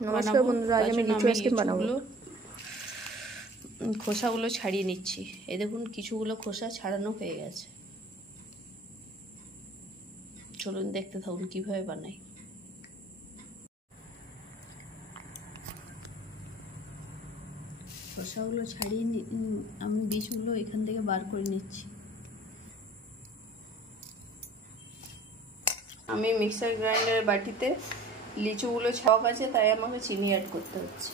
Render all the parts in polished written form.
নমস্কার বন্ধুরা, আজ আমি লিচু আইসক্রিম বানাবো। খোসাগুলো ছাড়িয়ে নিচ্ছি। এই দেখুন কিছুগুলো খোসা ছাড়ানো হয়ে গেছে। চলুন দেখতে থাকুন কিভাবে বানাই। খোসাগুলো ছাড়িয়ে আমি বীজগুলো এখান থেকে বার করে নিচ্ছি। আমি মিক্সার গ্রাইন্ডার বাটিতে লিচুগুলো ছাপ আছে, তাই আমাকে চিনি অ্যাড করতে হচ্ছে।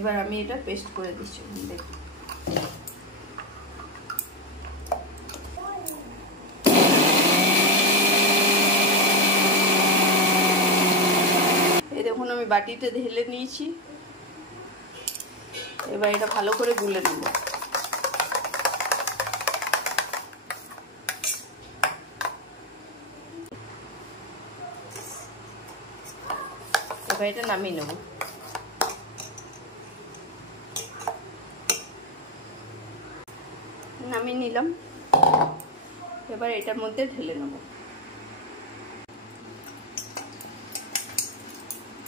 এবার আমি এটা পেস্ট করে দিচ্ছি। দেখুন এই দেখুন আমি বাটিতে ঢেলে নিয়েছি। এবার এটা ভালো করে গুলে নেব। এবার এটা নামিয়ে নেব। নামিয়ে নিলাম। এবার এটার মধ্যে ঢেলে নেব।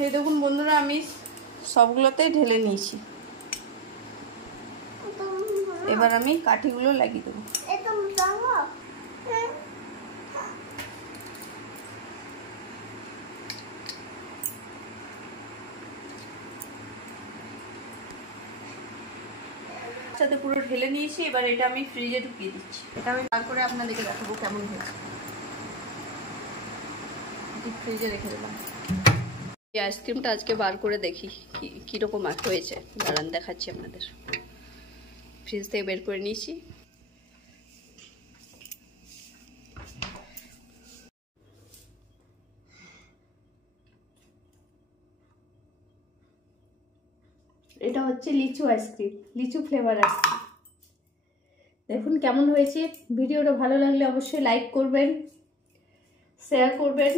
এই দেখুন বন্ধুরা, আমি সবগুলোতেই ঢেলে নিয়েছি। এবার আমি কাঠিগুলো লাগিয়ে দেবো। সাথে পুরো ঢেলে নিয়েছি। এবার এটা আমি ফ্রিজে ঢুকিয়ে দিচ্ছি। এটা আমি বার করে আপনাদেরকে দেখাবো কেমন হয়েছে। ফ্রিজে রেখে দিলাম। এই আইসক্রিমটা আজকে বার করে দেখি কীরকম হয়েছে। দাঁড়ান দেখাচ্ছি আপনাদের। ফ্রিজ থেকে বের করে নিয়েছি। এটা হচ্ছে লিচু আইসক্রিম, লিচু ফ্লেভার আইসক্রিম। দেখুন কেমন হয়েছে। ভিডিওটা ভালো লাগলে অবশ্যই লাইক করবেন, শেয়ার করবেন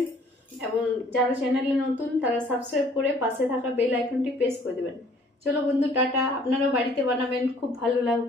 এবং যারা চ্যানেলে নতুন তারা সাবস্ক্রাইব করে পাশে থাকা বেল আইকনটি প্রেস করে দেবেন। চলো বন্ধু, টাটা। আপনারাও বাড়িতে বানাবেন, খুব ভালো লাগবে।